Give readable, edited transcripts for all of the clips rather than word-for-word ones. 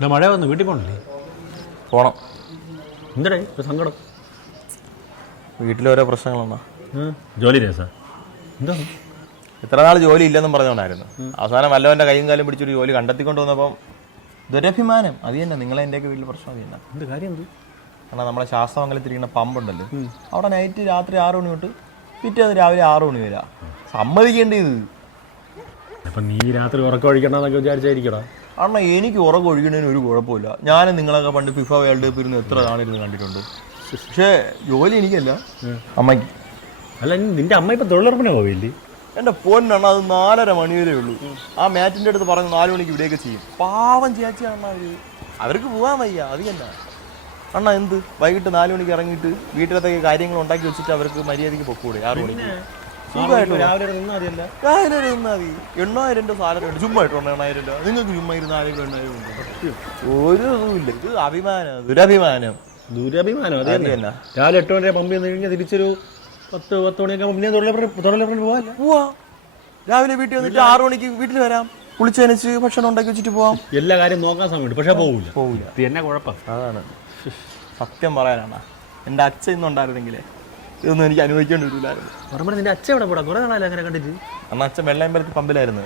ഇവിടെ മഴ വന്നു, വീട്ടിൽ പോകണില്ലേ? പോണം. എന്തടേ ഒരു സങ്കടം? വീട്ടിലോരോ പ്രശ്നങ്ങളാണ്. ജോലി രസാ എന്താ? ഇത്ര നാൾ ജോലി ഇല്ലെന്നും പറഞ്ഞുകൊണ്ടായിരുന്നു. അവസാനം വല്ലവൻ്റെ കൈയും കാലും പിടിച്ചൊരു ജോലി കണ്ടെത്തിക്കൊണ്ട് വന്നപ്പം ദുരഭിമാനം. അത് തന്നെ നിങ്ങളെ എൻ്റെയൊക്കെ വീട്ടിൽ പ്രശ്നം. അത് തന്നെ. എന്ത് കാര്യം? എന്ത്? കാരണം നമ്മളെ ശാസ്ത്രമംഗലത്തിരിക്കുന്ന പമ്പുണ്ടല്ലോ, അവിടെ നൈറ്റ് രാത്രി 6 മണി തൊട്ട് പിറ്റേന്ന് രാവിലെ 6 മണി വരെ സമ്മതിക്കേണ്ടത്. അപ്പം നീ രാത്രി ഉറക്കം ഒഴിക്കണമെന്നൊക്കെ വിചാരിച്ചായിരിക്കടാ. കാരണം എനിക്ക് ഉറക്കം ഒഴിക്കണതിന് ഒരു കുഴപ്പമില്ല. ഞാനും നിങ്ങളൊക്കെ പണ്ട് ഫിഫ വേൾഡ് കപ്പ് ഇരുന്ന് എത്ര നാളിരുന്ന് കണ്ടിട്ടുണ്ട്. പക്ഷേ ജോലി എനിക്കല്ല, അമ്മയ്ക്ക്. അല്ല, നിന്റെ അമ്മ ഇപ്പം തൊഴിലുറപ്പിനെ പോവില്ലേ? എൻ്റെ പൊന്നാണ്, അത് 4:30 മണി വരെ ഉള്ളൂ. ആ മാറ്റിൻ്റെ അടുത്ത് പറഞ്ഞ് 4 മണിക്ക് ഇവിടെയൊക്കെ ചെയ്യും. പാവം ചേച്ചിയാണ് അവർക്ക് പോകാൻ വയ്യ. അത് തന്നെ അണ്ണാ. എന്ത് വൈകിട്ട് 4 മണിക്ക് ഇറങ്ങിയിട്ട് വീട്ടിലത്തേക്ക് കാര്യങ്ങൾ ഉണ്ടാക്കി വെച്ചിട്ട് അവർക്ക് മര്യാദയ്ക്ക് പൊക്കൂടെ? 6 മണിക്ക് രാവിലെ നിന്നാൽ മതി. 8,000 രൂപ സാലറി ഉണ്ട്. ചുമ്മാ ഇട്ടോ 8,000 രൂപ. നിങ്ങൾക്ക് ചുമ്മാ 8,000 ഉണ്ട്. ഒരു ഇതുമില്ല. ഇത് അഭിമാനം, ദുരഭിമാനം. ദുരഭിമാനം. അത് തന്നെ. രാവിലെ 8 മണി പമ്പ് ചെന്ന് കഴിഞ്ഞാൽ തിരിച്ചൊരു 10 മണിയൊക്കെ മുന്നേ തൊഴിലുറപ്പിന് പോവാ. രാവിലെ വീട്ടിൽ വന്നിട്ട് 6 മണിക്ക് വീട്ടിൽ വരാം. കുളിച്ചനച്ച് ഭക്ഷണം ഉണ്ടാക്കി വെച്ചിട്ട് പോവാം. എല്ലാ കാര്യം നോക്കാൻ സമയമുണ്ട്. പക്ഷെ പോവില്ല. എന്നെ കുഴപ്പം അതാണ്. സത്യം പറയാനാണ്, എൻ്റെ അച്ഛൻ ഇന്നുണ്ടായിരുന്നെങ്കിലേ ഇതൊന്നും എനിക്ക് അനുഭവിക്കേണ്ടി വരില്ലായിരുന്നു. പറയുമ്പോൾ നിന്റെ അച്ഛൻ എവിടെ പോടാ? കുറെ നാളെ അങ്ങനെ കണ്ടിട്ട്. അന്ന് അച്ഛൻ വെള്ളയമ്പലത്തിൽ പമ്പിലായിരുന്നു.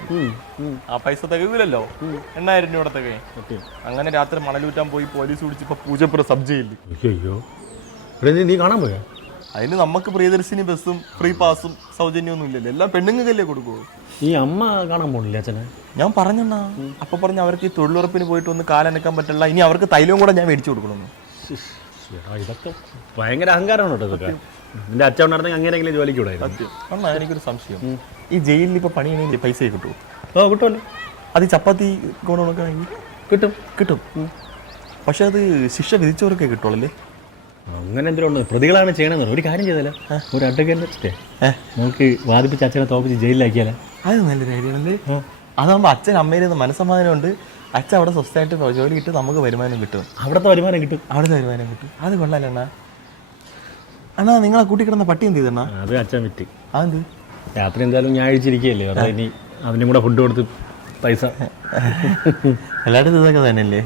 ആ പൈസ തികവില്ലല്ലോ, 8,000 രൂപ തികയും. അങ്ങനെ രാത്രി മണലൂറ്റാൻ പോയി പോലീസ് പിടിച്ചിപ്പോ പൂജപ്പുര സബ് ജയിലിൽ. അയ്യോ, നീ കാണാൻ പോയാ? അതിന് നമുക്ക് പ്രിയദർശിനി ബസ്സും ഫ്രീ പാസും സൗജന്യമൊന്നും ഇല്ലല്ലോ, എല്ലാം പെണ്ണുങ്ങൾക്കല്ലേ കൊടുക്കുള്ളൂ. ഈ അമ്മ കാണാൻ പോണില്ല അച്ഛനെ? ഞാൻ പറഞ്ഞെണ്ണാ, അപ്പൊ പറഞ്ഞ അവർക്ക് ഈ തൊഴിലുറപ്പിന് പോയിട്ട് ഒന്ന് കാലനക്കാൻ പറ്റില്ല. ഇനി അവർക്ക് തൈലവും കൂടെ ഞാൻ മേടിച്ചു കൊടുക്കണമെന്ന്. ഇതൊക്കെ ഭയങ്കര അഹങ്കാരമാണ് കേട്ടോ. ഇതൊക്കെ നിന്റെ അച്ഛൻ ഉണ്ടായിരുന്നെങ്കിൽ അങ്ങനെയെങ്കിലും ജോലിക്ക് വിടായിരുന്നു. സത്യം. അണ്ണാ, എനിക്കൊരു സംശയം, ഈ ജയിലിൽ ഇപ്പൊ പണിയാണെങ്കിൽ പൈസ കിട്ടുമോ? കിട്ടുമല്ലോ. അത് ചപ്പാത്തി ഗുണമൊക്കെ കിട്ടും. പക്ഷെ അത് ശിക്ഷ വിധിച്ചവർക്കേ കിട്ടുള്ളല്ലേ? അങ്ങനെ എന്തെങ്കിലും പ്രതികളാണ് ചെയ്യണമെന്ന് ഒരു കാര്യം ചെയ്താലോ, ഒരു അഡ്വക്കേറ്റ് വെച്ചിട്ടേ നമുക്ക് വാദിപ്പിച്ച് അച്ഛനെ തോപ്പിച്ച് ജയിലിലാക്കിയാലോ? അത് നല്ലൊരു ഐഡിയ ആണല്ലേ. അതാകുമ്പോൾ അച്ഛൻ അമ്മയിൽ നിന്ന് മനസ്സമാധാനം ഉണ്ട്. അച്ഛൻ അവിടെ സ്വസ്ഥമായിട്ട് ജോലി കിട്ടും, നമുക്ക് വരുമാനം കിട്ടും. അവിടുത്തെ വരുമാനം കിട്ടും. അത് കൊള്ളാലണ്ണാ. അണ്ണാ, നിങ്ങളെ കൂട്ടിക്കിടന്ന പട്ടി എന്ത് ചെയ്തണ്ണാ? അത് അച്ഛൻ വിറ്റ്. അതെന്ത്? രാത്രി എന്തായാലും ഞാൻ അഴിച്ചിരിക്കുകയല്ലേ, അതാ ഇനി അതിനും കൂടെ ഫുഡ് കൊടുത്ത് പൈസ എല്ലായിടത്തും ഇതൊക്കെ തന്നെയല്ലേ.